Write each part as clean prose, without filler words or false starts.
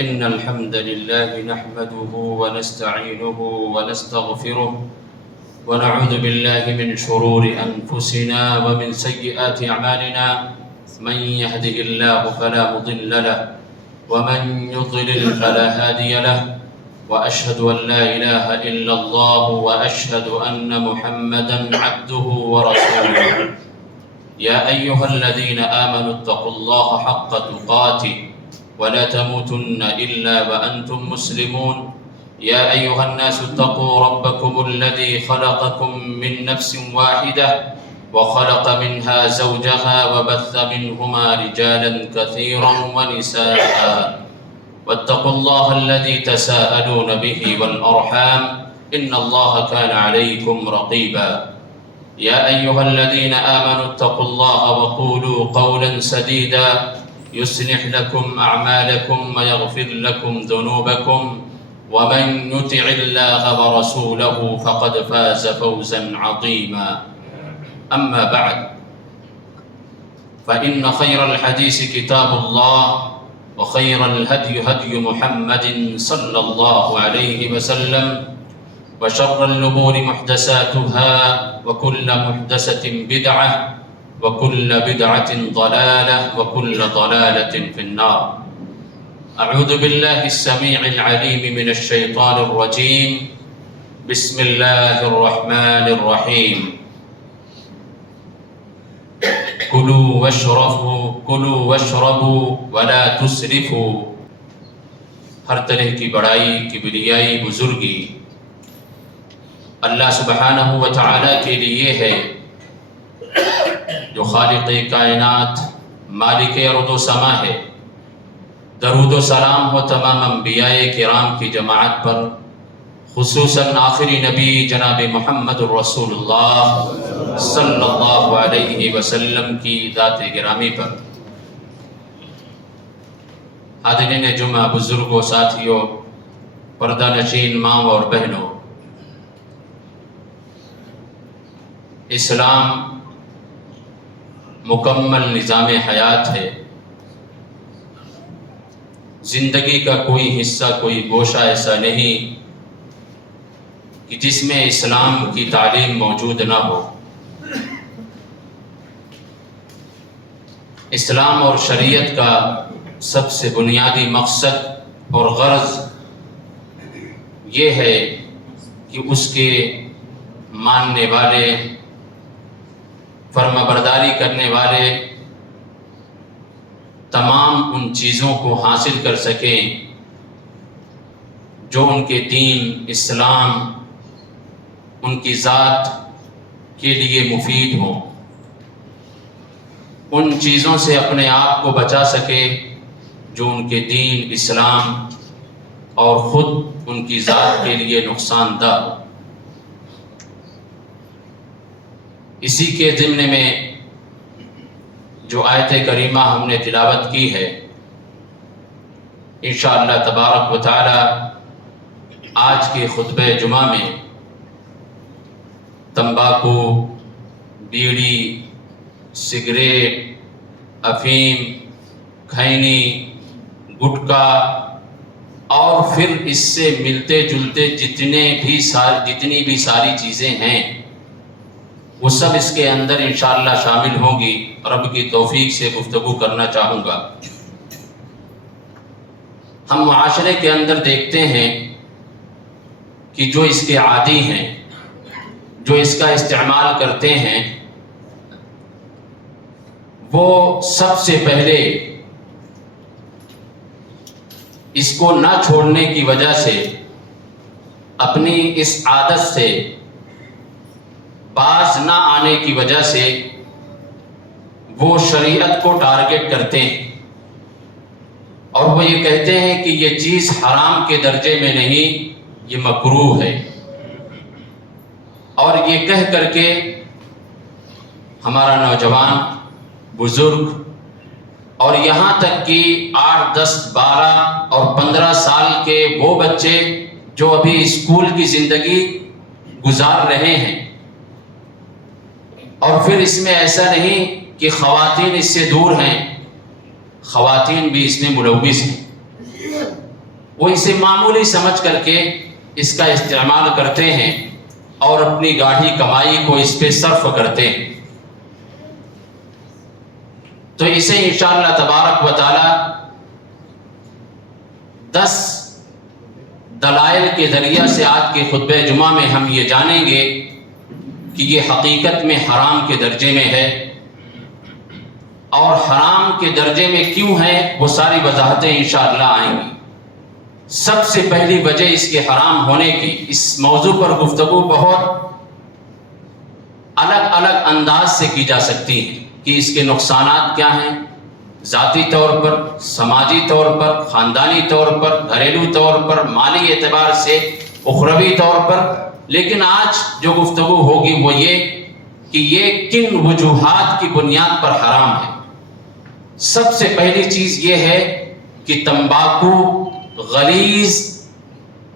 إن الحمد لله نحمده ونستعينه ونستغفره ونعوذ بالله من شرور أنفسنا ومن سيئات أعمالنا من يهده الله فلا مضل له ومن يضلل فلا هادي له وأشهد أن لا إله إلا الله وأشهد أن محمدا عبده ورسوله يا أيها الذين آمنوا اتقوا الله حق تقاته ولا تموتن إلا وأنتم مسلمون يا أيها الناس اتقوا ربكم الذي خلقكم من نفس واحدة وخلق منها زوجها وبث منهما رجالا كثيرا ونساء واتقوا الله الذي تساءلون به والأرحام إن الله كان عليكم رقيبا يا أيها الذين آمنوا اتقوا الله وقولوا قولا سديدا يصلح لكم أعمالكم ويغفر لكم ذنوبكم ومن يطع الله ورسوله فقد فاز فوزا عظيما أما بعد فإن خير الحديث كتاب الله وخير الهدي هدي محمد صلى الله عليه وسلم وشر الأمور محدثاتها وكل محدثة بدعة وكل بدعة ضلالة وكل ضلالة في النار أعوذ بالله السميع العليم من الشيطان الرجيم بسم الله الرحمن الرحيم كلوا واشربوا ولا تسرفوا ہر طرح کی بڑائی کبریائی بزرگی اللہ سبحانہ و تعالی کے لیے ہے جو خالق کائنات مالک ارض و سما ہے۔ درود و سلام ہو تمام انبیاء کرام کی جماعت پر، خصوصاً آخری نبی جناب محمد الرسول اللہ صلی اللہ علیہ وسلم کی ذات گرامی پر۔ حاضرین جمعہ، بزرگوں، ساتھیوں، پردہ نشین ماں اور بہنوں، اسلام مکمل نظام حیات ہے۔ زندگی کا کوئی حصہ، کوئی گوشہ ایسا نہیں کہ جس میں اسلام کی تعلیم موجود نہ ہو۔ اسلام اور شریعت کا سب سے بنیادی مقصد اور غرض یہ ہے کہ اس کے ماننے والے، فرما برداری کرنے والے تمام ان چیزوں کو حاصل کر سکیں جو ان کے دین، اسلام، ان کی ذات کے لیے مفید ہوں، ان چیزوں سے اپنے آپ کو بچا سکے جو ان کے دین، اسلام اور خود ان کی ذات کے لیے نقصان دہ ہو۔ اسی کے ضمن میں جو آیت کریمہ ہم نے تلاوت کی ہے، انشاءاللہ تبارک و تعالی آج کے خطبہ جمعہ میں تمباکو، بیڑی، سگریٹ، افیم، کھینی، گٹکا اور پھر اس سے ملتے جلتے جتنی بھی ساری چیزیں ہیں، وہ سب اس کے اندر انشاءاللہ شامل ہوں گی۔ رب کی توفیق سے گفتگو کرنا چاہوں گا۔ ہم معاشرے کے اندر دیکھتے ہیں کہ جو اس کے عادی ہیں، جو اس کا استعمال کرتے ہیں، وہ سب سے پہلے اس کو نہ چھوڑنے کی وجہ سے، اپنی اس عادت سے باز نہ آنے کی وجہ سے وہ شریعت کو ٹارگٹ کرتے ہیں اور وہ یہ کہتے ہیں کہ یہ چیز حرام کے درجے میں نہیں، یہ مکروہ ہے، اور یہ کہہ کر کے ہمارا نوجوان، بزرگ اور یہاں تک کہ 8، 10، 12 اور 15 سال کے وہ بچے جو ابھی اسکول کی زندگی گزار رہے ہیں، اور پھر اس میں ایسا نہیں کہ خواتین اس سے دور ہیں، خواتین بھی اس میں ملوث ہیں۔ وہ اسے معمولی سمجھ کر کے اس کا استعمال کرتے ہیں اور اپنی گاڑھی کمائی کو اس پہ صرف کرتے ہیں۔ تو اسے انشاءاللہ تبارک و تعالی 10 دلائل کے ذریعہ سے آج کے خطبہ جمعہ میں ہم یہ جانیں گے کہ یہ حقیقت میں حرام کے درجے میں ہے، اور حرام کے درجے میں کیوں ہے وہ ساری وضاحتیں انشاءاللہ آئیں گی۔ سب سے پہلی وجہ اس کے حرام ہونے کی، اس موضوع پر گفتگو بہت الگ الگ انداز سے کی جا سکتی ہے کہ اس کے نقصانات کیا ہیں، ذاتی طور پر، سماجی طور پر، خاندانی طور پر، گھریلو طور پر، مالی اعتبار سے، اخروی طور پر۔ لیکن آج جو گفتگو ہوگی وہ یہ کہ یہ کن وجوہات کی بنیاد پر حرام ہے۔ سب سے پہلی چیز یہ ہے کہ تمباکو غلیظ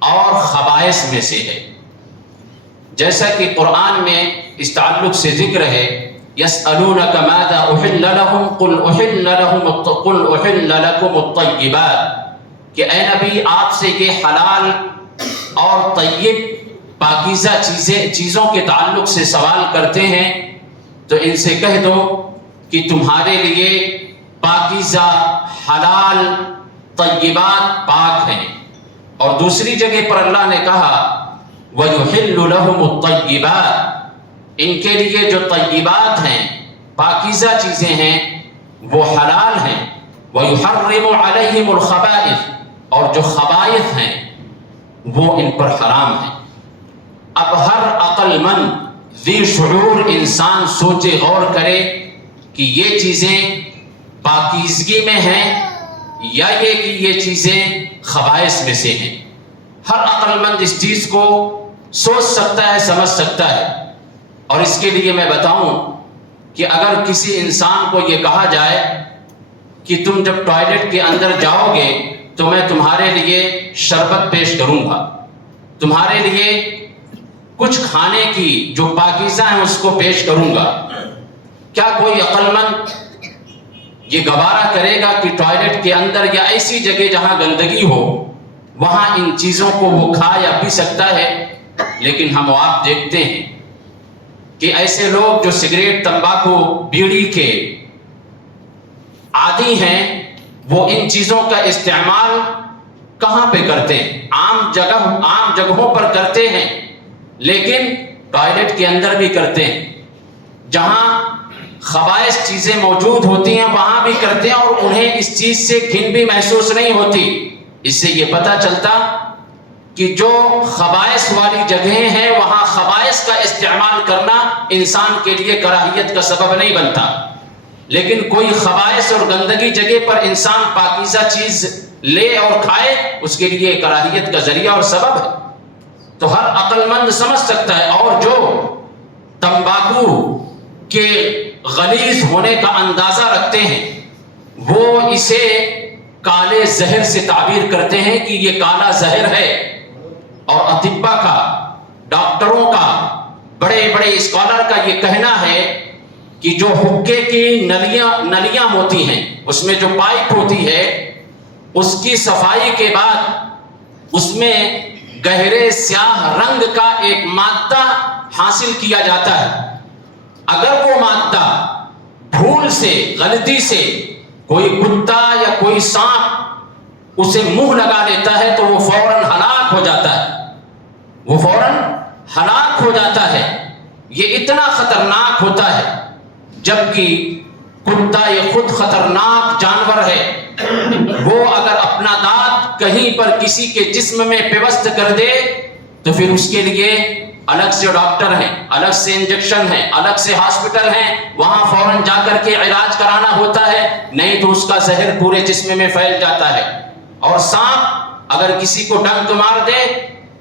اور خبائث میں سے ہے، جیسا کہ قرآن میں اس تعلق سے ذکر ہے، يَسْأَلُونَكَ مَاذَا أُحِلَّ لَهُمْ قُلْ أُحِلَّ لَكُمُ الطَّيِّبَاتُ، کہ اے نبی آپ سے یہ حلال اور طیب پاکیزہ چیزوں کے تعلق سے سوال کرتے ہیں، تو ان سے کہہ دو کہ تمہارے لیے پاکیزہ حلال طیبات پاک ہیں۔ اور دوسری جگہ پر اللہ نے کہا وَيُحِلُّ لَهُمُ الطَّيِّبَاتُ، ان کے لیے جو طیبات ہیں، پاکیزہ چیزیں ہیں، وہ حلال ہیں۔ وَيُحَرِّمُ عَلَيْهِمُ الْخَبَائِث، اور جو خبائث ہیں وہ ان پر حرام ہیں۔ اب ہر عقل مند ذی شعور انسان سوچے غور کرے کہ یہ چیزیں پاکیزگی میں ہیں یا یہ کہ یہ چیزیں خبائث میں سے ہیں۔ ہر عقل مند اس چیز کو سوچ سکتا ہے، سمجھ سکتا ہے۔ اور اس کے لیے میں بتاؤں کہ اگر کسی انسان کو یہ کہا جائے کہ تم جب ٹوائلٹ کے اندر جاؤ گے تو میں تمہارے لیے شربت پیش کروں گا، تمہارے لیے کچھ کھانے کی جو پاکیزہ ہیں اس کو پیش کروں گا، کیا کوئی عقل مند یہ گوارا کرے گا کہ ٹوائلٹ کے اندر یا ایسی جگہ جہاں گندگی ہو وہاں ان چیزوں کو وہ کھا یا پی سکتا ہے؟ لیکن ہم آپ دیکھتے ہیں کہ ایسے لوگ جو سگریٹ، تمباکو، بیڑی کے عادی ہیں، وہ ان چیزوں کا استعمال کہاں پہ کرتے ہیں؟ عام جگہوں پر کرتے ہیں، لیکن ٹوائلٹ کے اندر بھی کرتے ہیں، جہاں خبائث چیزیں موجود ہوتی ہیں وہاں بھی کرتے ہیں، اور انہیں اس چیز سے گھن بھی محسوس نہیں ہوتی۔ اس سے یہ پتہ چلتا کہ جو خبائث والی جگہیں ہیں وہاں خبائث کا استعمال کرنا انسان کے لیے کراہیت کا سبب نہیں بنتا، لیکن کوئی خبائث اور گندگی جگہ پر انسان پاکیزہ چیز لے اور کھائے، اس کے لیے کراہیت کا ذریعہ اور سبب ہے۔ تو ہر عقل مند سمجھ سکتا ہے۔ اور جو تمباکو کے غلیظ ہونے کا اندازہ رکھتے ہیں وہ اسے کالے زہر سے تعبیر کرتے ہیں کہ یہ کالا زہر ہے، اور اطباء کا، ڈاکٹروں کا، بڑے بڑے اسکالر کا یہ کہنا ہے کہ جو حقے کی نلیاں ہوتی ہیں، اس میں جو پائپ ہوتی ہے، اس کی صفائی کے بعد اس میں گہرے سیاہ رنگ کا ایک مادہ حاصل کیا جاتا ہے۔ اگر وہ مادہ بھول سے، غلطی سے کوئی کتا یا کوئی سانپ اسے منہ لگا لیتا ہے تو وہ فوراً ہلاک ہو جاتا ہے، وہ فوراً ہلاک ہو جاتا ہے۔ یہ اتنا خطرناک ہوتا ہے، جبکہ کتا یہ خود خطرناک جانور ہے، وہ اگر اپنا دانت کہیں پر کسی کے جسم میں پیوست کر دے تو پھر اس کے لیے الگ سے ڈاکٹر ہیں، الگ سے انجیکشن ہیں، الگ سے ہاسپٹل ہیں، وہاں فوراً جا کر کے علاج کرانا ہوتا ہے، نہیں تو اس کا زہر پورے جسم میں پھیل جاتا ہے۔ اور سانپ اگر کسی کو ڈنک مار دے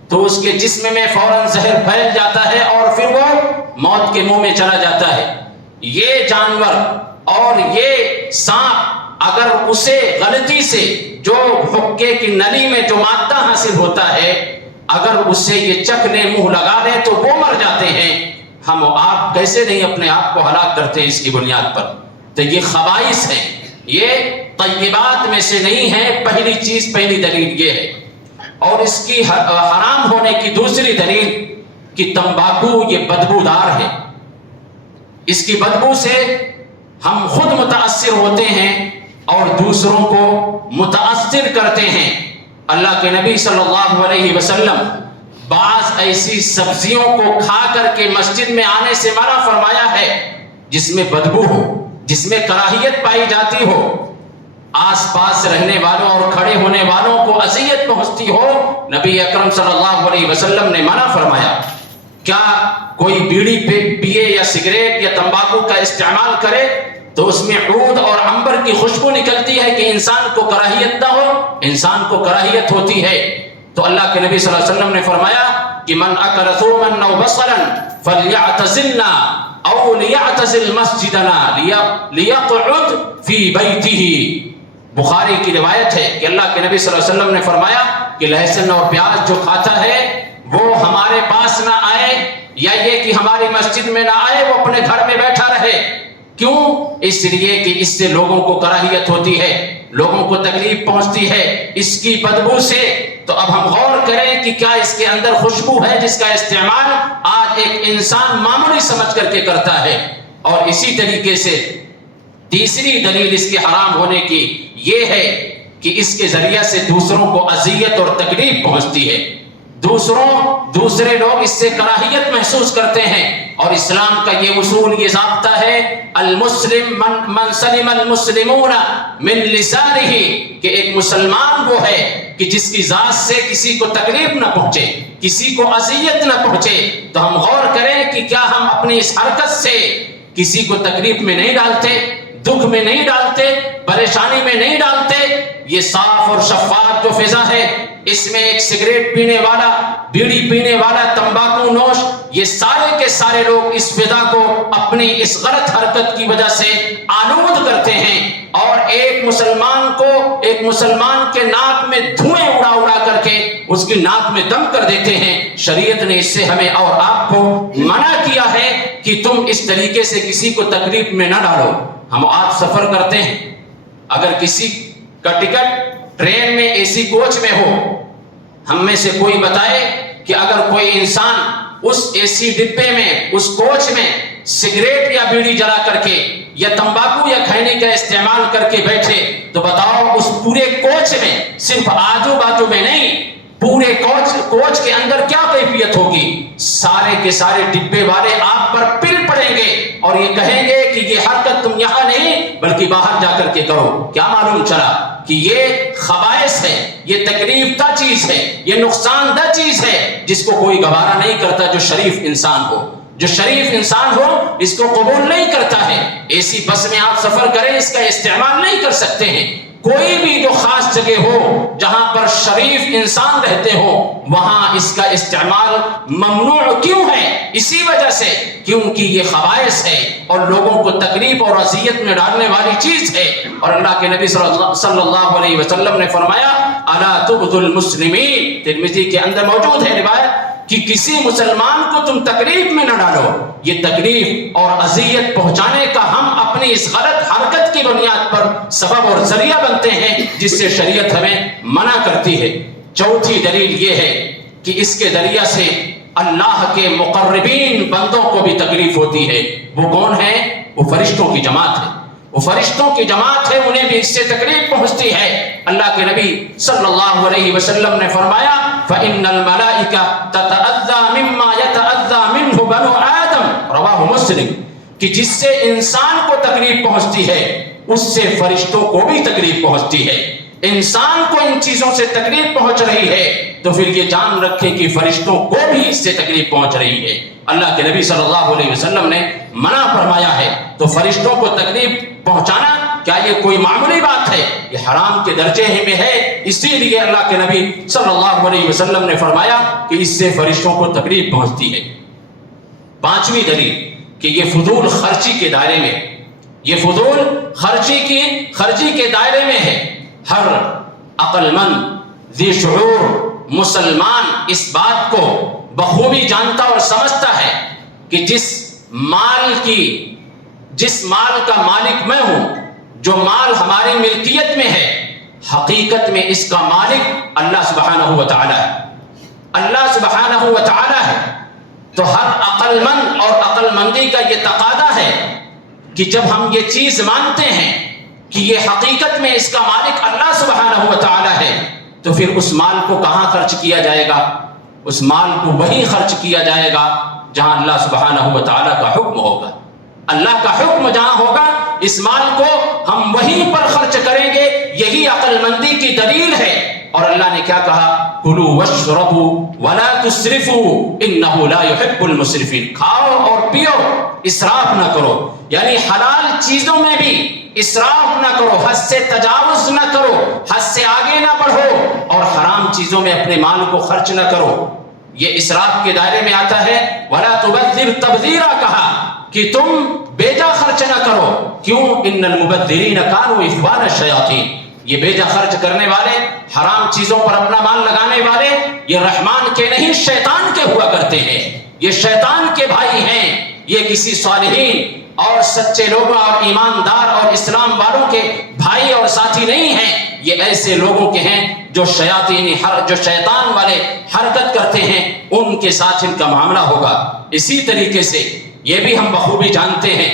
تو اس کے جسم میں فوراً زہر پھیل جاتا ہے اور پھر وہ موت کے منہ میں چلا جاتا ہے۔ یہ جانور اور یہ سانپ اگر اسے غلطی سے جو حقے کی نلی میں جو مادہ حاصل ہوتا ہے اگر اسے یہ چکھنے منہ لگا دیں تو وہ مر جاتے ہیں۔ ہم آپ کیسے نہیں اپنے آپ کو ہلاک کرتے ہیں اس کی بنیاد پر؟ تو یہ خبائث ہیں، یہ طیبات میں سے نہیں ہے۔ پہلی چیز، پہلی دلیل یہ ہے۔ اور اس کی حرام ہونے کی دوسری دلیل کہ تمباکو یہ بدبودار ہے، اس کی بدبو سے ہم خود متاثر ہوتے ہیں اور دوسروں کو متاثر کرتے ہیں۔ اللہ کے نبی صلی اللہ علیہ وسلم بعض ایسی سبزیوں کو کھا کر کے مسجد میں آنے سے منع فرمایا ہے جس میں بدبو ہو، جس میں کراہیت پائی جاتی ہو، آس پاس رہنے والوں اور کھڑے ہونے والوں کو اذیت پہنچتی ہو۔ نبی اکرم صلی اللہ علیہ وسلم نے منع فرمایا۔ کیا کوئی بیڑی پیے یا سگریٹ یا تمباکو کا استعمال کرے تو اس میں عود اور عنبر کی خوشبو نکلتی ہے کہ انسان کو کراہیت نہ ہو؟ انسان کو کراہیت ہوتی ہے۔ تو اللہ کے نبی صلی اللہ علیہ وسلم نے فرمایا کہ من اکل ثوما او بصلا فلیعتزلنا او لیعتزل مسجدنا لیقعد فی بیتہ۔ بخاری کی روایت ہے کہ اللہ کے نبی صلی اللہ علیہ وسلم نے فرمایا کہ لہسن اور پیاز جو کھاتا ہے وہ ہمارے پاس نہ آئے، یا یہ کہ ہماری مسجد میں نہ آئے، وہ اپنے گھر میں بیٹھا رہے۔ کیوں؟ اس لیے کہ اس سے لوگوں کو کراہیت ہوتی ہے، لوگوں کو تکلیف پہنچتی ہے اس کی بدبو سے۔ تو اب ہم غور کریں کہ کیا اس کے اندر خوشبو ہے جس کا استعمال آج ایک انسان معمولی سمجھ کر کے کرتا ہے۔ اور اسی طریقے سے تیسری دلیل اس کے حرام ہونے کی یہ ہے کہ اس کے ذریعہ سے دوسروں کو اذیت اور تکلیف پہنچتی ہے، دوسرے لوگ اس سے کراہیت محسوس کرتے ہیں۔ اور اسلام کا یہ اصول، یہ ضابطہ ہے المسلم من سلم المسلمون من لسانہ، کہ ایک مسلمان وہ ہے کہ جس کی ذات سے کسی کو تکلیف نہ پہنچے، کسی کو اذیت نہ پہنچے۔ تو ہم غور کریں کہ کیا ہم اپنی اس حرکت سے کسی کو تکلیف میں نہیں ڈالتے، دکھ میں نہیں ڈالتے، پریشانی میں نہیں ڈالتے؟ یہ صاف اور شفاف جو فضا ہے، اس میں ایک سگریٹ پینے والا، بیڑی پینے والا، تمباکو نوش، یہ سارے کے سارے لوگ اس فضا کو اپنی اس غلط حرکت کی وجہ سے آلود کرتے ہیں، اور ایک مسلمان کے ناک میں دھوئیں اڑا کر کے اس کی ناک میں دم کر دیتے ہیں۔ شریعت نے اس سے ہمیں اور آپ کو منع کیا ہے کہ تم اس طریقے سے کسی کو تکلیف میں نہ ڈالو۔ ہم آج سفر کرتے ہیں، اگر کسی کا ٹکٹ ٹرین میں اے سی کوچ میں ہو، ہم میں سے کوئی بتائے کہ اگر کوئی انسان اس اے سی ڈبے میں، اس کوچ میں سگریٹ یا بیڑی جلا کر کے یا تمباکو یا کھینے کا استعمال کر کے بیٹھے تو بتاؤ اس پورے کوچ میں، صرف آجو باجو میں نہیں، پورے کوچ کے اندر کیا کیفیت ہوگی؟ سارے کے سارے ڈبے والے آپ پر پل پڑیں گے اور یہ کہیں گے کہ یہ حرکت تم یہاں نہیں بلکہ باہر جا کر کے کرو۔ کیا معلوم چلا کہ یہ خبائث ہے، یہ تکلیف دہ چیز ہے، یہ نقصان دہ چیز ہے جس کو کوئی گوارا نہیں کرتا۔ جو شریف انسان ہو، جو شریف انسان ہو، اس کو قبول نہیں کرتا ہے۔ ایسی بس میں آپ سفر کریں، اس کا استعمال نہیں کر سکتے ہیں۔ کوئی بھی جو خاص جگہ ہو جہاں پر شریف انسان رہتے ہو، وہاں اس کا استعمال ممنوع کیوں ہے؟ اسی وجہ سے کیونکہ یہ خبائث ہے اور لوگوں کو تکلیف اور اذیت میں ڈالنے والی چیز ہے۔ اور اللہ کے نبی صلی اللہ علیہ وسلم نے فرمایا الا تؤذوا المسلمین، ترمذی کے اندر موجود ہے روایت کہ کسی مسلمان کو تم تکلیف میں نہ ڈالو۔ یہ تکلیف اور اذیت پہنچانے کا ہم اپنی اس غلط حرکت کی بنیاد پر سبب اور ذریعہ بنتے ہیں جس سے شریعت ہمیں منع کرتی ہے۔ چوتھی دلیل یہ ہے کہ اس کے ذریعہ سے اللہ کے مقربین بندوں کو بھی تکلیف ہوتی ہے۔ وہ کون ہے؟ وہ فرشتوں کی جماعت ہے، وہ فرشتوں کی جماعت ہے، انہیں بھی اس سے تکلیف پہنچتی ہے۔ اللہ کے نبی صلی اللہ علیہ وسلم نے فرمایا فَإِنَّ الْمَلَائِكَةَ تَتَأَذَّى مِمَّا يَتَأَذَّى مِنْهُ بَنُو آدَمَ، رواہ مسلم، کہ جس سے انسان کو تکلیف پہنچتی ہے اس سے فرشتوں کو بھی تکلیف پہنچتی ہے۔ انسان کو ان چیزوں سے تکلیف پہنچ رہی ہے تو پھر یہ جان رکھیں کہ فرشتوں کو بھی اس سے تکلیف پہنچ رہی ہے۔ اللہ کے نبی صلی اللہ علیہ وسلم نے منع فرمایا ہے، تو فرشتوں کو تکلیف پہنچانا کیا یہ کوئی معمولی بات ہے؟ یہ حرام کے درجے میں ہے۔ اسی لیے اللہ کے نبی صلی اللہ علیہ وسلم نے فرمایا کہ اس سے فرشتوں کو تکلیف پہنچتی ہے۔ پانچویں دلیل کہ یہ فضول خرچی کے دائرے میں، یہ فضول خرچی کے دائرے میں ہے۔ ہر عقل مند ذی شعور مسلمان اس بات کو بخوبی جانتا اور سمجھتا ہے کہ جس مال کا مالک میں ہوں، جو مال ہماری ملکیت میں ہے، حقیقت میں اس کا مالک اللہ سبحانہ و تعالی ہے، اللہ سبحانہ و تعالی ہے۔ تو ہر عقل مند اور عقل مندی کا یہ تقاضا ہے کہ جب ہم یہ چیز مانتے ہیں کہ یہ حقیقت میں اس کا مالک اللہ سبحانہ و تعالی ہے، تو پھر اس مال کو کہاں خرچ کیا جائے گا؟ اس مال کو وہیں خرچ کیا جائے گا جہاں اللہ سبحانہ و تعالی کا حکم ہوگا۔ اللہ کا حکم جہاں ہوگا اس مال کو ہم وہیں پر خرچ کریں گے، یہی عقل مندی کی دلیل ہے۔ اور اللہ نے کیا کہا؟ کلوا واشربوا ولا تسرفوا انہ لا يحب المسرفین، کھاؤ اور پیو، اسراف نہ کرو، یعنی حلال چیزوں میں بھی اسراف نہ کرو، حد سے تجاوز نہ کرو، حد سے آگے نہ بڑھو، اور حرام چیزوں میں اپنے مال کو خرچ نہ کرو۔ یہ اسراف کے دائرے میں آتا ہے۔ ولا تبذر تبذیرا کہا کہ تم بیجا خرچ نہ کرو، کیوں؟ ان المبذرین کانوا اخوان الشیاطین، یہ بیجا خرچ کرنے والے، حرام چیزوں پر اپنا مال لگانے والے، یہ رحمان کے نہیں شیطان کے ہوا کرتے ہیں، یہ شیطان کے بھائی ہیں، یہ کسی صالحین اور سچے لوگوں اور ایماندار اور اسلام والوں کے بھائی اور ساتھی نہیں ہیں، یہ ایسے لوگوں کے ہیں جو جو شیطان والے حرکت کرتے ہیں، ان کے ساتھ ان کا معاملہ ہوگا۔ اسی طریقے سے یہ بھی ہم بخوبی جانتے ہیں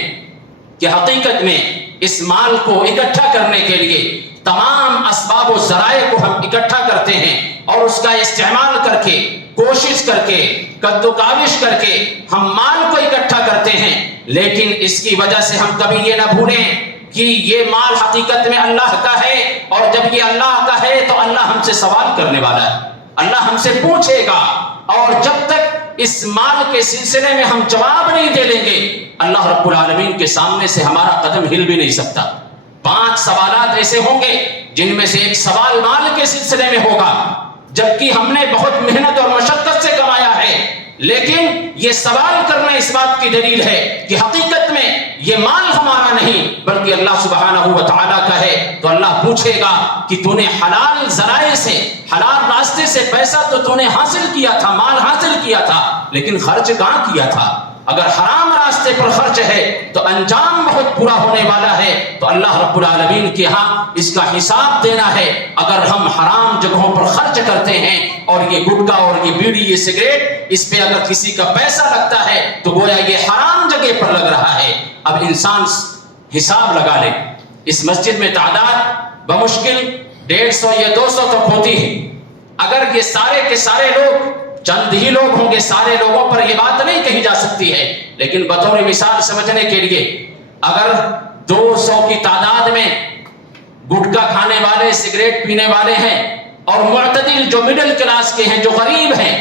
کہ حقیقت میں اس مال کو اکٹھا کرنے کے لیے تمام اسباب و ذرائع کو ہم اکٹھا کرتے ہیں اور اس کا استعمال کر کے، کوشش کر کے، قد و کاوش کر کے ہم مال کو اکٹھا کرتے ہیں، لیکن اس کی وجہ سے ہم کبھی یہ نہ بھولیں کہ یہ مال حقیقت میں اللہ کا ہے، اور جب یہ اللہ کا ہے تو اللہ ہم سے سوال کرنے والا ہے، اللہ ہم سے پوچھے گا، اور جب تک اس مال کے سلسلے میں ہم جواب نہیں دے لیں گے، اللہ رب العالمین کے سامنے سے ہمارا قدم ہل بھی نہیں سکتا۔ 5 سوالات ایسے ہوں گے جن میں سے ایک سوال مال کے سلسلے میں ہوگا، جبکہ ہم نے بہت محنت اور مشقت سے کمایا ہے، لیکن یہ سوال کرنا اس بات کی دلیل ہے کہ حقیقت میں یہ مال ہمارا نہیں بلکہ اللہ سبحانہ و تعالیٰ کا ہے۔ تو اللہ پوچھے گا کہ تو نے حلال ذرائع سے، حلال راستے سے پیسہ تو نے حاصل کیا تھا، مال حاصل کیا تھا، لیکن خرچ کہاں کیا تھا؟ اگر حرام راستے پر خرچ ہے تو انجام بہت برا ہونے والا ہے۔ تو اللہ رب العالمین کے ہاں اس کا حساب دینا ہے۔ اگر ہم حرام جگہوں پر خرچ کرتے ہیں، اور یہ گٹکا اور یہ بیڑی، یہ سگریٹ، اس پہ اگر کسی کا پیسہ لگتا ہے تو گویا یہ حرام جگہ پر لگ رہا ہے۔ اب انسان حساب لگا لے، اس مسجد میں تعداد بمشکل 150 یا 200 تک ہوتی ہے۔ اگر یہ سارے کے سارے لوگ، چند ہی لوگ ہوں گے، سارے لوگوں پر یہ بات نہیں کہی جا سکتی ہے، لیکن بطور مثال سمجھنے کے لیے اگر 200 کی تعداد میں گٹکا کھانے والے، سگریٹ پینے والے ہیں، اور معتدل جو مڈل کلاس کے ہیں، جو غریب ہیں،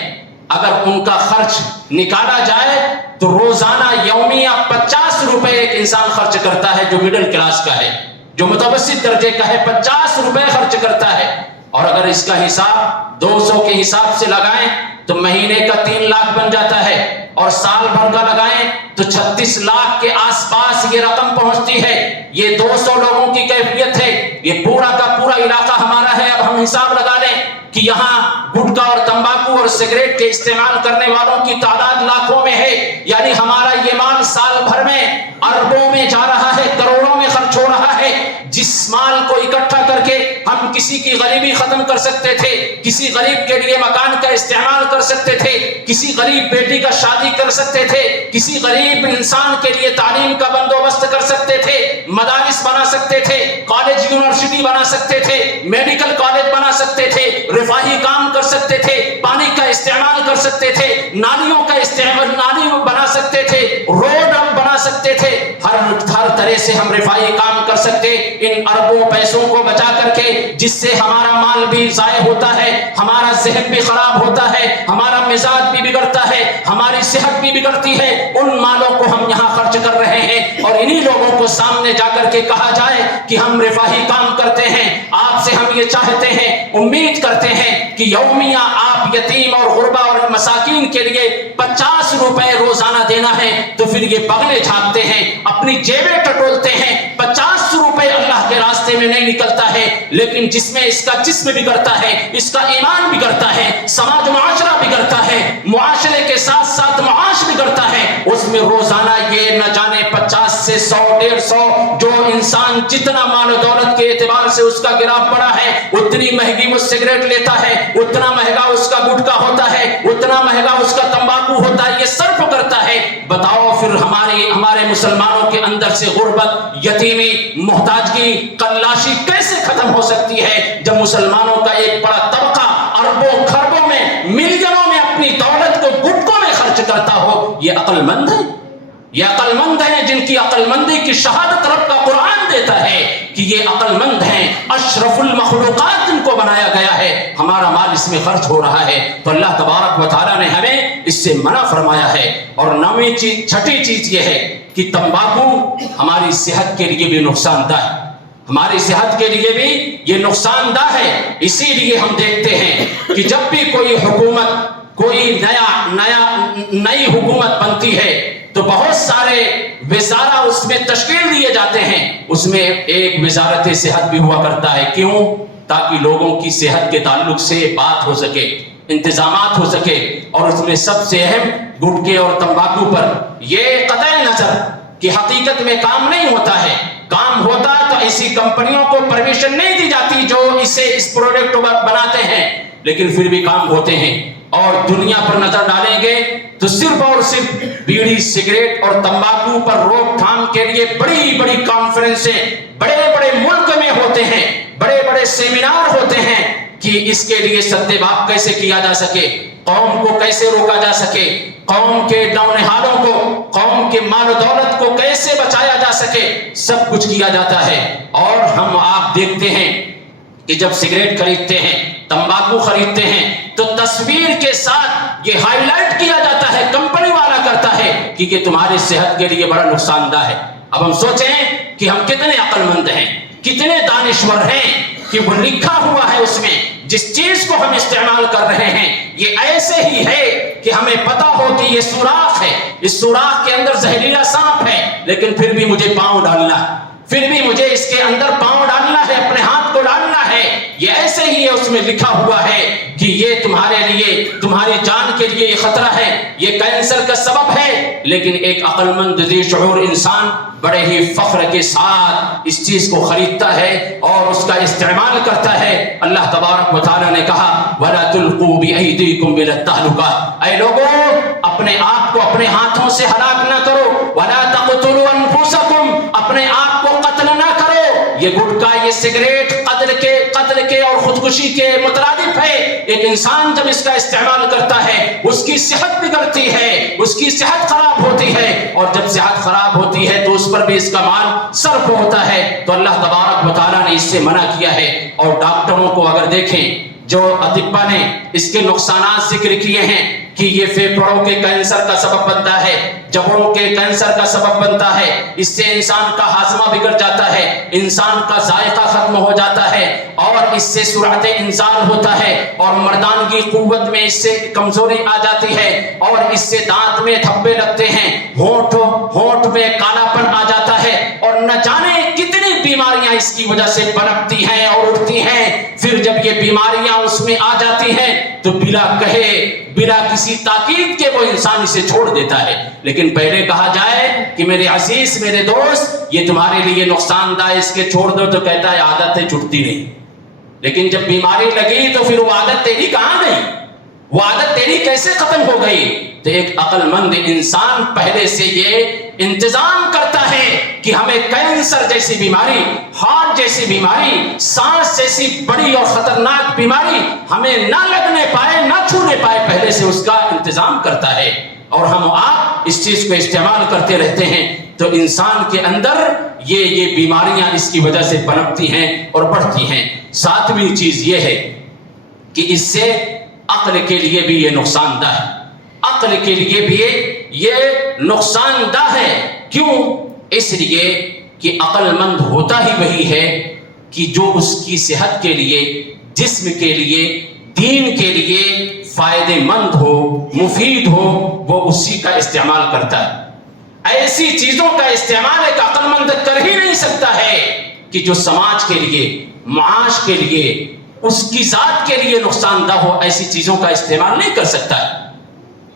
اگر ان کا خرچ نکالا جائے تو روزانہ یومیہ 50 روپے ایک انسان خرچ کرتا ہے، جو مڈل کلاس کا ہے، جو متوسط درجے کا ہے، 50 روپے خرچ کرتا ہے۔ اور اگر اس کا حساب 200 کے حساب سے لگائیں تو مہینے کا 3 لاکھ بن جاتا ہے، اور سال بھر کا لگائیں تو 36 لاکھ کے آس پاس یہ رقم پہنچتی ہے۔ یہ 200 لوگوں کی کیفیت ہے، یہ پورا کا پورا علاقہ ہمارا ہے۔ اب ہم حساب لگا لیں کہ یہاں گٹکا اور تمباکو اور سگریٹ کے استعمال کرنے والوں کی تعداد لاکھوں میں ہے، یعنی ہمارا یہ مال سال بھر میں اربوں میں جا رہا ہے، کروڑوں میں خرچ ہو رہا ہے۔ جس مال کو اکٹھا کر کے ہم کسی کی غریبی ختم کر سکتے تھے، کسی غریب کے لیے مکان کا استعمال کر سکتے تھے، کسی غریب بیٹی کا شادی کر سکتے تھے، کسی غریب انسان کے لیے تعلیم کا بندوبست کر سکتے تھے، مدارس بنا سکتے تھے، کالج یونیورسٹی بنا سکتے تھے، میڈیکل کالج بنا سکتے تھے، رفاہی کام کر سکتے تھے، پانی کا استعمال کر سکتے تھے، نالیوں کا استعمال، نالیوں بنا سکتے تھے، روڈ ہم بنا سکتے تھے، ہر طرح سے ہم رفاہی کام کر سکتے۔ ان اربوں پیسوں کو بچا کر کے، جس سے ہمارا مال بھی ضائع ہوتا ہے، ہمارا ذہن بھی خراب ہوتا ہے، ہمارا مزاج بھی بگڑتا ہے، ہماری صحت بھی بگڑتی ہے، ان مالوں کو ہم یہاں خرچ کر رہے ہیں، اور انہی لوگوں کو سامنے جا کر کے کہا جائے کہ ہم رفاہی کام کرتے ہیں، آپ سے ہم یہ چاہتے ہیں، امید کرتے ہیں کہ یومیہ آپ یتیم اور غربا اور مساکین کے لیے 50 روپے روزانہ دینا ہے، تو پھر یہ بغلے جھانکتے ہیں، اپنی جیبیں ٹٹولتے ہیں۔ 50 روپے اللہ کے راستے میں نہیں نکلتا ہے، لیکن جس میں اس کا جسم بگڑتا ہے، اس کا ایمان بگڑتا ہے، سماج معاشرہ بگڑتا ہے، معاشرے کے ساتھ ساتھ معاش بگڑتا ہے، اس میں روزانہ یہ نہ جانے 50 سے سے 100-150 جو انسان جتنا مال و دولت کے اعتبار سے اس کا گراف بڑا ہے اتنی مہنگی وہ سگریٹ لیتا ہے، اتنا مہنگا اس کا گٹکا ہوتا ہے، اتنا مہنگا اس کا تمباکو ہوتا ہے، یہ صرف کرتا ہے۔ بتاؤ پھر ہمارے مسلمانوں کے اندر سے غربت، یتیمی، محتاجگی، قلاشی کیسے ختم ہو سکتی ہے جب مسلمانوں کا ایک بڑا طبقہ اربوں کھربوں میں ملینوں میں اپنی دولت کو گٹکوں میں خرچ کرتا ہو؟ یہ عقل مند ہے؟ یہ عقل مند ہیں جن کی عقل مندی کی شہادت رب کا قرآن دیتا ہے کہ یہ عقل مند ہیں، اشرف المخلوقات جن کو بنایا گیا ہے، ہمارا مال اس میں خرچ ہو رہا ہے۔ تو اللہ تبارک و تعالیٰ نے ہمیں اس سے منع فرمایا ہے۔ اور چھٹی چیز یہ ہے کہ تمباکو ہماری صحت کے لیے بھی نقصان دہ ہے، ہماری صحت کے لیے بھی یہ نقصان دہ ہے۔ اسی لیے ہم دیکھتے ہیں کہ جب بھی کوئی حکومت، کوئی نئی حکومت بنتی ہے تو بہت سارے وزارہ اس میں تشکیل دیے جاتے ہیں، اس میں ایک وزارت صحت بھی ہوا کرتا ہے۔ کیوں؟ تاکہ لوگوں کی صحت کے تعلق سے بات ہو سکے، انتظامات ہو سکے، اور اس میں سب سے اہم گٹکے اور تمباکو پر یہ قطع نظر کہ حقیقت میں کام نہیں ہوتا ہے۔ کام ہوتا تو ایسی کمپنیوں کو پرمیشن نہیں دی جاتی جو اس پروڈکٹ کو بناتے ہیں، لیکن پھر بھی کام ہوتے ہیں۔ اور دنیا پر نظر ڈالیں گے تو صرف اور صرف بیڑی، سگریٹ اور تمباکو پر روک تھام کے لیے بڑی بڑی کانفرنسیں بڑے بڑے ملک میں ہوتے ہیں، بڑے بڑے سیمینار ہوتے ہیں کہ اس کے لیے سد باب کیسے کیا جا سکے، قوم کو کیسے روکا جا سکے، قوم کے نونہالوں کو، قوم کے مال و دولت کو کیسے بچایا جا سکے، سب کچھ کیا جاتا ہے۔ اور ہم آپ دیکھتے ہیں کہ جب سگریٹ خریدتے ہیں، تمباکو خریدتے ہیں تو تصویر کے ساتھ یہ ہائی لائٹ کیا جاتا ہے، کمپنی والا کرتا ہے کہ یہ تمہاری صحت کے لیے بڑا نقصان دہ ہے۔ اب ہم سوچیں کہ ہم کتنے عقل مند ہیں، کتنے دانشور ہیں کہ وہ لکھا ہوا ہے اس میں جس چیز کو ہم استعمال کر رہے ہیں یہ ایسے ہی ہے کہ ہمیں پتا ہو کہ یہ سوراخ ہے، اس سوراخ کے اندر زہریلا سانپ ہے، لیکن پھر بھی مجھے پاؤں ڈالنا ہے، پھر بھی مجھے اس کے اندر پاؤں ڈالنا ہے، اپنے ہاتھ کو ڈالنا ہے۔ یہ ایسے ہی ہے، اس میں لکھا ہوا ہے کہ یہ تمہارے لیے، تمہاری جان کے لیے یہ خطرہ ہے، یہ کینسر کا سبب ہے، لیکن ایک عقل مند ذی شعور انسان بڑے ہی فخر کے ساتھ اس چیز کو خریدتا ہے اور اس کا استعمال کرتا ہے۔ اللہ تبارک و تعالیٰ نے کہا وَلَا تُلْقُوا بِأَيْدِيكُمْ إِلَى التَّهْلُكَةِ، اے لوگوں اپنے آپ کو اپنے ہاتھوں سے ہلاک نہ کرو، وَلَا تَقْتُلُوا أَنفُسَكُمْ، اپنے آپ کو قتل نہ کرو۔ یہ گٹکا، یہ سگریٹ قتل کے اور خودکشی کے مترادف ہے۔ ایک انسان جب اس کا استعمال کرتا ہے اس کی صحت بگڑتی ہے، اس کی صحت خراب ہوتی ہے، اور جب صحت خراب ہوتی ہے تو اس پر بھی اس کا مال صرف ہوتا ہے۔ تو اللہ تبارک و تعالیٰ نے اس سے منع کیا ہے۔ اور ڈاکٹروں کو اگر دیکھیں، جو اطباء نے اس کے نقصانات ذکر کیے ہیں کہ یہ پھیپھڑوں کے کینسر کا سبب بنتا ہے، جبڑوں کے کینسر کا سبب بنتا ہے، اس سے انسان کا ہاضمہ بگڑ جاتا ہے، انسان کا ذائقہ ختم ہو جاتا ہے، اور اس سے سرعت انزال ہوتا ہے، اور مردانگی قوت میں اس سے کمزوری آ جاتی ہے، اور اس سے دانت میں دھبے لگتے ہیں، ہونٹ میں کالا پن آ جاتا ہے، اور نہ جانے کتنی بیماریاں اس کی وجہ سے پنپتی ہیں اور اٹھتی ہیں۔ پھر جب یہ بیماریاں اس میں آ جاتی ہیں تو بلا کہے، بلا کسی تاکید کے وہ انسان اسے چھوڑ دیتا ہے۔ لیکن پہلے کہا جائے کہ میرے عزیز، میرے دوست، یہ تمہارے لیے نقصان دہ، اس کے چھوڑ دو، تو کہتا ہے عادتیں چھوٹتی نہیں۔ لیکن جب بیماری لگی تو پھر وہ عادت تیری کہاں گئی؟ وہ عادت تیری کیسے ختم ہو گئی؟ تو ایک عقل مند انسان پہلے سے یہ انتظام کرتا ہے کہ ہمیں کینسر جیسی بیماری، ہارٹ جیسی بیماری، سانس جیسی بڑی اور خطرناک بیماری ہمیں نہ لگنے پائے، نہ چھونے پائے، پہلے سے اس کا انتظام کرتا ہے۔ اور ہم آپ اس چیز کو استعمال کرتے رہتے ہیں تو انسان کے اندر یہ بیماریاں اس کی وجہ سے پنپتی ہیں اور بڑھتی ہیں۔ ساتویں چیز یہ ہے کہ اس سے عقل کے لیے بھی یہ نقصان دہ ہے، عقل کے لیے بھی یہ نقصان دہ ہے۔ کیوں؟ اس لیے کہ عقل مند ہوتا ہی وہی ہے کہ جو اس کی صحت کے لیے، جسم کے لیے، دین کے لیے فائدے مند ہو، مفید ہو، وہ اسی کا استعمال کرتا ہے۔ ایسی چیزوں کا استعمال ایک عقل مند کر ہی نہیں سکتا ہے کہ جو سماج کے لیے، معاش کے لیے، اس کی ذات کے لیے نقصان دہ ہو، ایسی چیزوں کا استعمال نہیں کر سکتا ہے۔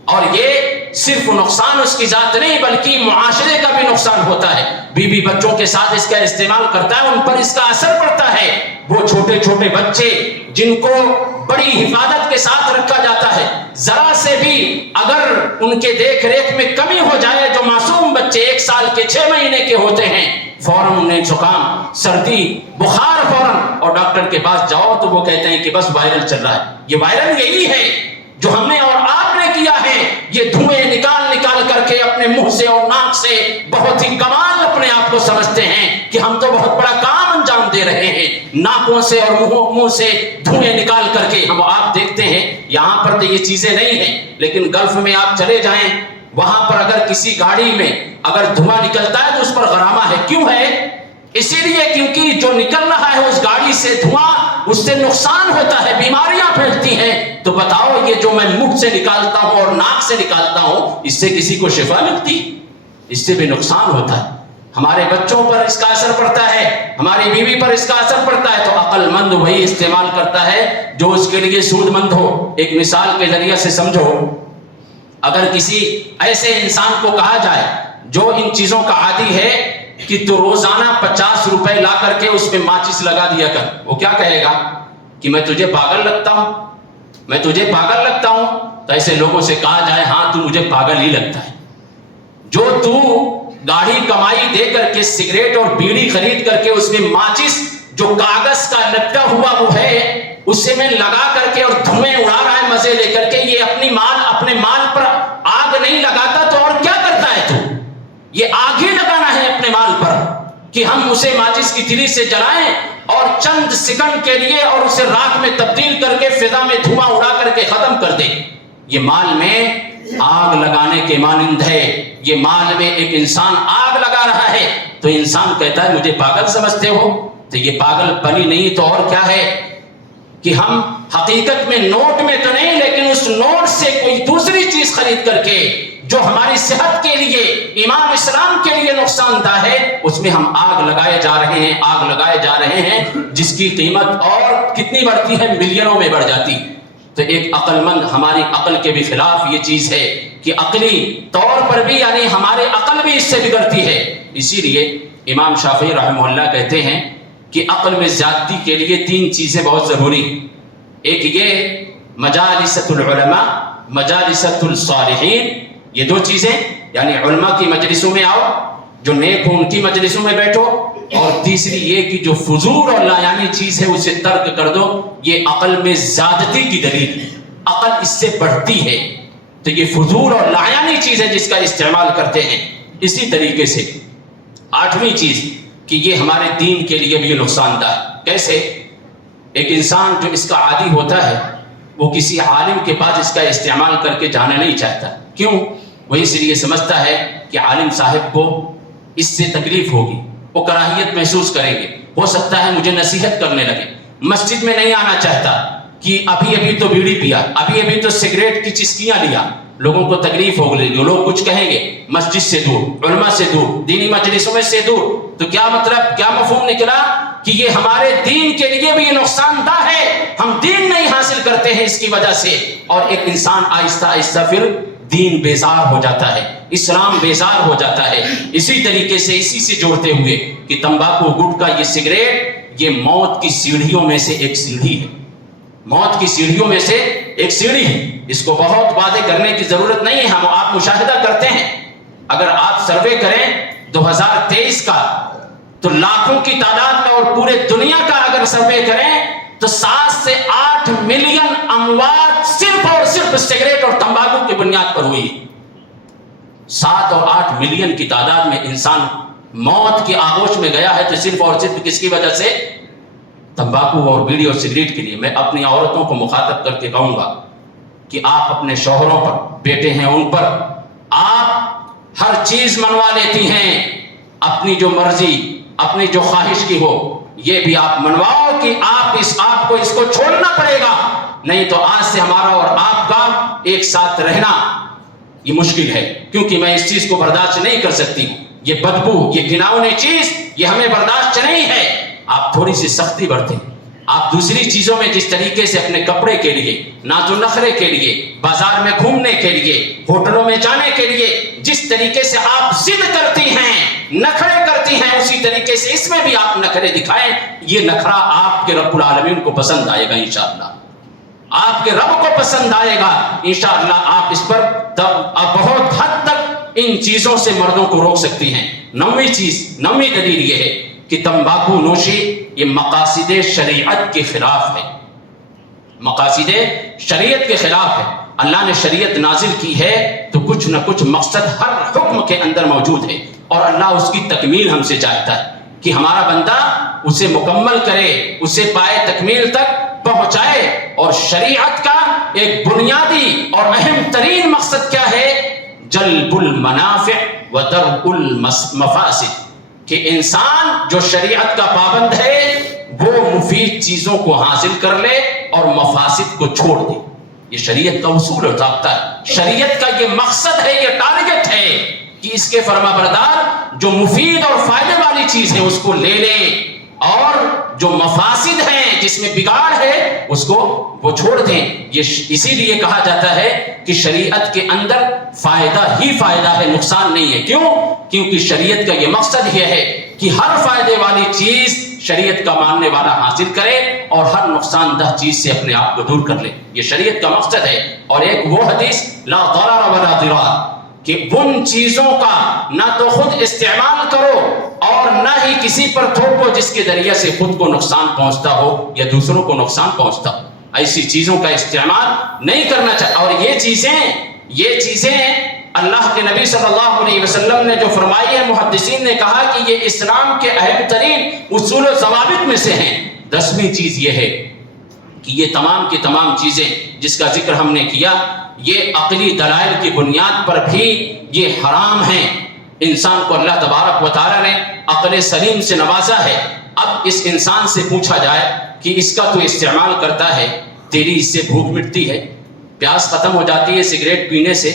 اور یہ صرف نقصان اس کی ذات نہیں بلکہ معاشرے کا بھی نقصان ہوتا ہے. بیوی بچوں کے ساتھ اس کا استعمال کرتا ہے، ان پر اس کا اثر پڑتا ہے. وہ چھوٹے چھوٹے بچے جن کو بڑی حفاظت کے ساتھ رکھا جاتا ہے، ذرا سے بھی اگر ان کے دیکھ ریکھ میں کمی ہو جائے، جو معصوم بچے 1 سال کے 6 مہینے کے ہوتے ہیں، فوراً انہیں زکام، سردی، بخار فوراً، اور ڈاکٹر کے پاس جاؤ تو وہ کہتے ہیں کہ بس وائرل چل رہا ہے. یہ وائرل یہی ہے جو ہم نے اور آپ نے کیا ہے. یہ دھوئیں نکال کر کے اپنے منہ سے اور ناک سے بہت ہی کمال اپنے آپ کو سمجھتے ہیں کہ ہم تو بہت بڑا کام انجام دے رہے ہیں. ناکوں سے اور منہ سے دھوئیں نکال کر کے ہم آپ دیکھتے ہیں. یہاں پر تو یہ چیزیں نہیں ہیں، لیکن گلف میں آپ چلے جائیں، وہاں پر اگر کسی گاڑی میں اگر دھواں نکلتا ہے تو اس پر غرامہ ہے. کیوں ہے؟ اسی لیے کیونکہ جو نکل رہا ہے اس گاڑی سے دھواں، اس سے نقصان ہوتا ہے، بیماریاں پھیلتی ہیں. تو بتاؤ یہ جو میں منہ سے نکالتا ہوں اور ناک سے نکالتا ہوں، اس سے کسی کو شفا ملتی؟ اس سے بھی نقصان ہوتا ہے. ہمارے بچوں پر اس کا اثر پڑتا ہے، ہماری بیوی پر اس کا اثر پڑتا ہے. تو عقل مند وہی استعمال کرتا ہے جو اس کے لیے سود مند ہو. ایک مثال کے ذریعے سے سمجھو، اگر کسی ایسے انسان کو کہا جائے جو ان چیزوں کا عادی ہے کہ تو روزانہ 50 روپے لا کر کے اس میں ماچس لگا دیا کر، وہ کیا کہے گا؟ کہ میں تجھے پاگل لگتا ہوں، میں تجھے پاگل لگتا ہوں. تو ایسے لوگوں سے کہا جائے ہاں تو مجھے پاگل ہی لگتا ہے. جو تو گاڑی کمائی دے کر کے سگریٹ اور بیڑی خرید کر کے اس میں ماچس جو کاغذ کا لپٹا ہوا وہ ہے اسے میں لگا کر کے اور دھوئیں اڑا رہا ہے مزے لے کر کے، یہ اپنے مال پر آگ نہیں لگاتا تو اور کیا کرتا ہے؟ تو یہ آگ ہی لگانا ہے اپنے مال پر کہ ہم اسے ماچس کی تیلی سے جلائیں اور چند سیکنڈ کے لیے اور اسے راکھ میں تبدیل کر کے فضا میں دھواں اڑا کر کے ختم کر دیں. یہ مال میں آگ لگانے کے مانند ہے. یہ مال میں ایک انسان آگ لگا رہا ہے تو انسان کہتا ہے مجھے پاگل سمجھتے ہو؟ تو یہ پاگل پنی نہیں تو اور کیا ہے کہ ہم حقیقت میں نوٹ میں تو نہیں لیکن اس نوٹ سے کوئی دوسری چیز خرید کر کے جو ہماری صحت کے لیے، امام اسلام کے لیے نقصان دہ ہے، اس میں ہم آگ لگائے جا رہے ہیں جس کی قیمت اور کتنی بڑھتی ہے؟ ملینوں میں بڑھ جاتی. تو ایک عقل مند، ہماری عقل کے بھی خلاف یہ چیز ہے کہ عقلی طور پر بھی یعنی ہمارے عقل بھی اس سے بگڑتی ہے. اسی لیے امام شافعی رحمہ اللہ کہتے ہیں کہ عقل میں زیادتی کے لیے 3 چیزیں بہت ضروری. ایک یہ مجالست العلماء، مجالست الصالحین، یہ 2 چیزیں، یعنی علماء کی مجلسوں میں آؤ، جو نیک ہو ان کی مجلسوں میں بیٹھو. اور تیسری یہ کہ جو فضول اور لایانی چیز ہے اسے ترک کر دو. یہ عقل میں زیادتی کی دلیل ہے، عقل اس سے بڑھتی ہے. تو یہ فضول اور لایانی چیز ہے جس کا استعمال کرتے ہیں. اسی طریقے سے 8ویں چیز کہ یہ ہمارے دین کے لیے بھی نقصان دہ ہے. کیسے؟ ایک انسان جو اس کا عادی ہوتا ہے وہ کسی عالم کے پاس اس کا استعمال کر کے جانا نہیں چاہتا. کیوں؟ وہ اس لیے سمجھتا ہے کہ عالم صاحب کو اس سے تکلیف ہوگی، وہ کراہیت محسوس کریں گے، ہو سکتا ہے مجھے نصیحت کرنے لگے. مسجد میں نہیں آنا چاہتا کہ ابھی تو بیڑی پیا، ابھی تو سگریٹ کی چسکیاں لیا، لوگوں کو تکلیف ہوگی، لوگ کچھ کہیں گے. مسجد سے دور، علماء سے دور، دینی مجلسوں میں سے دور. تو کیا مطلب، کیا مفہوم نکلا کہ یہ ہمارے دین کے لیے بھی یہ نقصان دہ ہے. ہم دین نہیں حاصل کرتے ہیں اس کی وجہ سے، اور ایک انسان آہستہ آہستہ پھر دین بیزار ہو جاتا ہے، اسلام بیزار ہو جاتا ہے. اسی طریقے سے اسی سے جوڑتے ہوئے کہ تمباکو، گٹکا، یہ سگریٹ، یہ موت کی سیڑھیوں میں سے ایک سیڑھی ہے. موت کی سیڑھیوں میں سے ایک سیڑھی ہے. اس کو بہت واضح کرنے کی ضرورت نہیں ہے، ہم آپ مشاہدہ کرتے ہیں. اگر آپ سروے کریں 2023 کا تو لاکھوں کی تعداد میں، اور پورے دنیا کا اگر سروے کریں تو 7 سے 8 ملین اموات صرف اور صرف سگریٹ اور تمباکو کی بنیاد پر ہوئی. 7 اور 8 ملین کی تعداد میں انسان موت کی آغوش میں گیا ہے، تو صرف اور صرف کس کی وجہ سے؟ تمباکو اور بیڑی اور سگریٹ کے لیے. میں اپنی عورتوں کو مخاطب کر کے کہوں گا کہ آپ اپنے شوہروں پر، بیٹے ہیں ان پر، آپ ہر چیز منوا لیتی ہیں، اپنی جو مرضی، اپنی جو خواہش کی ہو، یہ بھی آپ منواؤ کہ آپ کو اس کو چھوڑنا پڑے گا. نہیں تو آج سے ہمارا اور آپ کا ایک ساتھ رہنا یہ مشکل ہے، کیونکہ میں اس چیز کو برداشت نہیں کر سکتی. یہ بدبو، یہ گھناؤنی چیز، یہ ہمیں برداشت نہیں ہے. آپ تھوڑی سی سختی برتیں، آپ دوسری چیزوں میں جس طریقے سے اپنے کپڑے کے لیے، ناز و نخرے کے لیے، بازار میں گھومنے کے لیے، ہوٹلوں میں جانے کے لیے جس طریقے سے آپ ضد کرتی ہیں، نخرے کرتی ہیں، اسی طریقے سے اس میں بھی آپ نخرے دکھائیں. یہ نخرہ آپ کے رب العالمین کو پسند آئے گا انشاءاللہ. آپ کے رب کو پسند آئے گا انشاءاللہ. آپ اس پر بہت حد تک ان چیزوں سے مردوں کو روک سکتی ہیں. نویں دلیل یہ ہے کہ تمباکو نوشی یہ مقاصد شریعت کے خلاف ہے. مقاصد شریعت کے خلاف ہے. اللہ نے شریعت نازل کی ہے تو کچھ نہ کچھ مقصد ہر حکم کے اندر موجود ہے، اور اللہ اس کی تکمیل ہم سے چاہتا ہے کہ ہمارا بندہ اسے مکمل کرے، اسے پائے تکمیل تک پہنچائے. اور شریعت کا ایک بنیادی اور اہم ترین مقصد کیا ہے؟ جلب المنافع و درء المفاسد. کہ انسان جو شریعت کا پابند ہے وہ مفید چیزوں کو حاصل کر لے اور مفاسد کو چھوڑ دے. یہ شریعت کا اصول اور ضابطہ ہے. شریعت کا یہ مقصد ہے، یہ ٹارگٹ ہے کہ اس کے فرما بردار جو مفید اور فائدے والی چیز ہے اس کو لے لیں، اور جو مفاسد ہیں جس میں بگاڑ ہے اس کو وہ چھوڑ دیں. یہ اسی لیے کہا جاتا ہے کہ شریعت کے اندر فائدہ ہی فائدہ ہے، نقصان نہیں ہے. کیوں؟ کیونکہ شریعت کا یہ مقصد یہ ہے کہ ہر فائدے والی چیز شریعت کا ماننے والا حاصل کرے اور ہر نقصان دہ چیز سے اپنے آپ کو دور کر لے. یہ شریعت کا مقصد ہے. اور ایک وہ حدیث لا ضرر ولا ضرار، کہ ان چیزوں کا نہ تو خود استعمال کرو اور نہ ہی کسی پر تھوپو جس کے ذریعے سے خود کو نقصان پہنچتا ہو یا دوسروں کو نقصان پہنچتا ہو. ایسی چیزوں کا استعمال نہیں کرنا چاہیے. اور یہ چیزیں اللہ کے نبی صلی اللہ علیہ وسلم نے جو فرمائی ہے، محدثین نے کہا کہ یہ اسلام کے اہم ترین اصول و ضوابط میں سے ہیں. 10ویں چیز یہ ہے کہ یہ تمام کی تمام چیزیں جس کا ذکر ہم نے کیا یہ عقلی دلائل کی بنیاد پر بھی یہ حرام ہیں. انسان کو اللہ تبارک و تعالی نے عقل سلیم سے نوازا ہے. اب اس انسان سے پوچھا جائے کہ اس کا تو استعمال کرتا ہے، تیری اس سے بھوک مٹتی ہے، پیاس ختم ہو جاتی ہے سگریٹ پینے سے،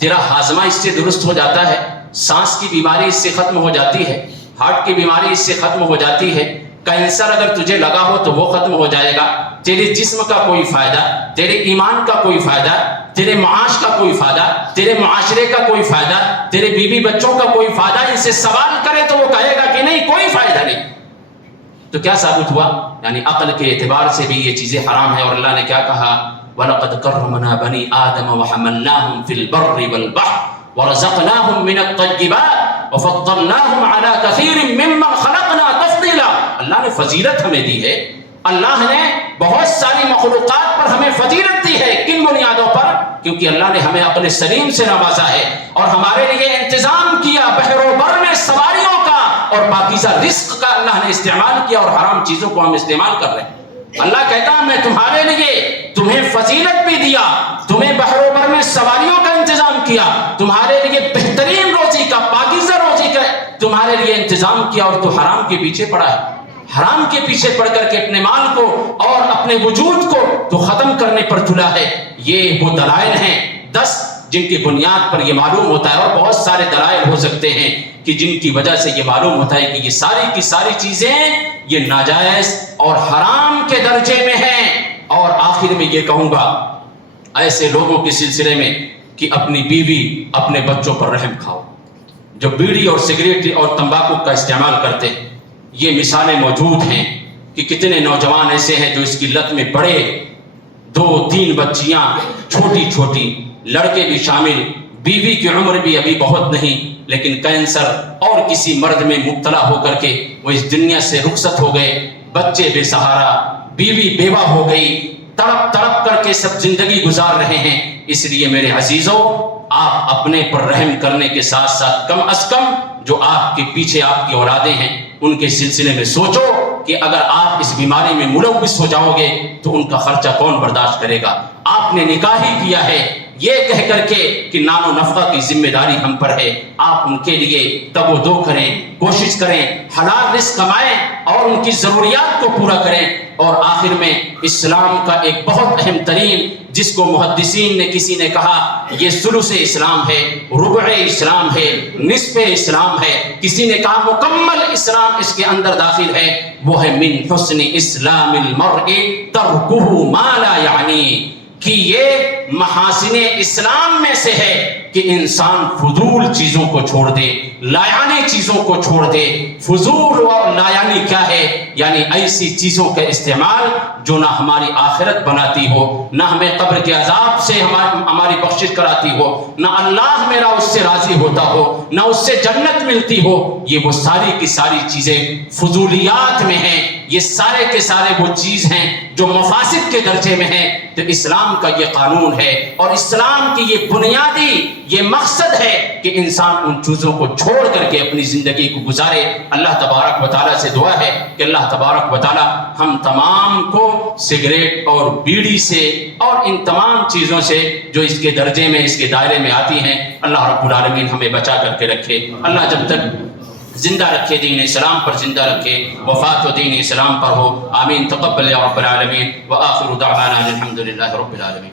تیرا ہاضمہ اس سے درست ہو جاتا ہے، سانس کی بیماری اس سے ختم ہو جاتی ہے، ہارٹ کی بیماری اس سے ختم ہو جاتی ہے، کینسر اگر تجھے لگا ہو تو وہ ختم ہو جائے گا، تیرے جسم کا کوئی فائدہ، تیرے ایمان کا کوئی فائدہ، تیرے معاش کا کوئی فائدہ، تیرے معاشرے کا کوئی فائدہ، تیرے بیوی بچوں کا کوئی فائدہ، ان سے سوال کرے تو وہ کہے گا کہ نہیں، کوئی فائدہ نہیں. تو کیا ثابت ہوا؟ یعنی عقل کے اعتبار سے بھی یہ چیزیں حرام ہیں. اور اللہ نے کیا کہا؟ وَلَقَدْ كَرَّمْنَا بَنِي آدَمَ وَحَمَلْنَاهُمْ فِي الْبَرِّ وَالْبَحْرِ وَرَزَقْنَاهُم مِّنَ الطَّيِّبَاتِ وَفَضَّلْنَاهُمْ عَلَىٰ كَثِيرٍ مِّمَّنْ خَلَقْنَا تَفْضِيلًا. اللہ نے فضیلت ہمیں دی ہے. اللہ نے بہت ساری مخلوقات پر ہمیں فضیلت دی ہے. کن بنیادوں پر؟ کیونکہ اللہ نے ہمیں عقل سلیم سے نوازا ہے اور ہمارے لیے انتظام کیا بحر و بر میں سواریوں کا اور پاکیزہ رزق کا اللہ نے استعمال کیا، اور حرام چیزوں کو ہم استعمال کر رہے ہیں. اللہ کہتا ہے میں تمہارے لیے تمہیں فضیلت بھی دیا، تمہیں بحر و بر میں سواریوں کا انتظام کیا، تمہارے لیے بہترین روزی کا، پاکیزہ روزی کا تمہارے لیے انتظام کیا، اور تو حرام کے پیچھے پڑا ہے. حرام کے پیچھے پڑ کر کے اپنے مال کو اور اپنے وجود کو تو ختم کرنے پر تلا ہے. یہ وہ دلائل ہیں 10 جن کی بنیاد پر یہ معلوم ہوتا ہے. اور بہت سارے دلائل ہو سکتے ہیں کہ جن کی وجہ سے یہ معلوم ہوتا ہے کہ یہ ساری کی ساری چیزیں یہ ناجائز اور حرام کے درجے میں ہیں. اور آخر میں یہ کہوں گا ایسے لوگوں کے سلسلے میں کہ اپنی بیوی اپنے بچوں پر رحم کھاؤ جو بیڑی اور سگریٹ اور تمباکو کا استعمال کرتے. یہ مثالیں موجود ہیں کہ کتنے نوجوان ایسے ہیں جو اس کی لت میں پڑے، 2-3 بچیاں چھوٹی چھوٹی، لڑکے بھی شامل، بیوی کی عمر بھی ابھی بہت نہیں، لیکن کینسر اور کسی مرض میں مبتلا ہو کر کے وہ اس دنیا سے رخصت ہو گئے. بچے بے سہارا، بیوی بیوہ ہو گئی، تڑپ تڑپ کر کے سب زندگی گزار رہے ہیں. اس لیے میرے عزیزوں، آپ اپنے پر رحم کرنے کے ساتھ ساتھ کم از کم جو آپ کے پیچھے آپ کی اولادیں ہیں ان کے سلسلے میں سوچو کہ اگر آپ اس بیماری میں ملوث ہو جاؤ گے تو ان کا خرچہ کون برداشت کرے گا. آپ نے نکاح ہی کیا ہے، یہ کہہ کر کے کہ نان و نفقہ کی ذمہ داری ہم پر ہے، آپ ان کے لیے تب و دو کریں، کوشش کریں، حلال رزق کمائیں اور ان کی ضروریات کو پورا کریں۔ اور آخر میں اسلام کا ایک بہت اہم ترین، جس کو محدثین نے کسی نے کہا یہ ثلث اسلام ہے، ربع اسلام ہے، نصف اسلام ہے، کسی نے کہا مکمل اسلام اس کے اندر داخل ہے، وہ ہے من حسن اسلام المرء ترکہ ما لا یعنی، کہ یہ محاسن اسلام میں سے ہے کہ انسان فضول چیزوں کو چھوڑ دے، لایعنی چیزوں کو چھوڑ دے۔ فضول اور لایعنی کیا ہے؟ یعنی ایسی چیزوں کا استعمال جو نہ ہماری آخرت بناتی ہو، نہ ہمیں قبر کے عذاب سے ہماری بخشش کراتی ہو، نہ اللہ میرا اس سے راضی ہوتا ہو، نہ اس سے جنت ملتی ہو، یہ وہ ساری کی ساری چیزیں فضولیات میں ہیں، یہ سارے کے سارے وہ چیز ہیں جو مفاسد کے درجے میں ہیں۔ تو اسلام کا یہ قانون ہے اور اسلام کی یہ بنیادی یہ مقصد ہے کہ انسان ان چیزوں کو چھوڑ کر کے اپنی زندگی کو گزارے۔ اللہ تبارک و تعالیٰ سے دعا ہے کہ اللہ تبارک و تعالیٰ ہم تمام کو سگریٹ اور بیڑی سے اور ان تمام چیزوں سے جو اس کے درجے میں اس کے دائرے میں آتی ہیں، اللہ رب العالمین ہمیں بچا کر کے رکھے۔ اللہ جب تک زندہ رکھے دین اسلام پر زندہ رکھے، وفات و دین اسلام پر ہو، آمین۔ تقبل یا رب العالمین، وآخر دعوانا الحمد للہ رب العالمین۔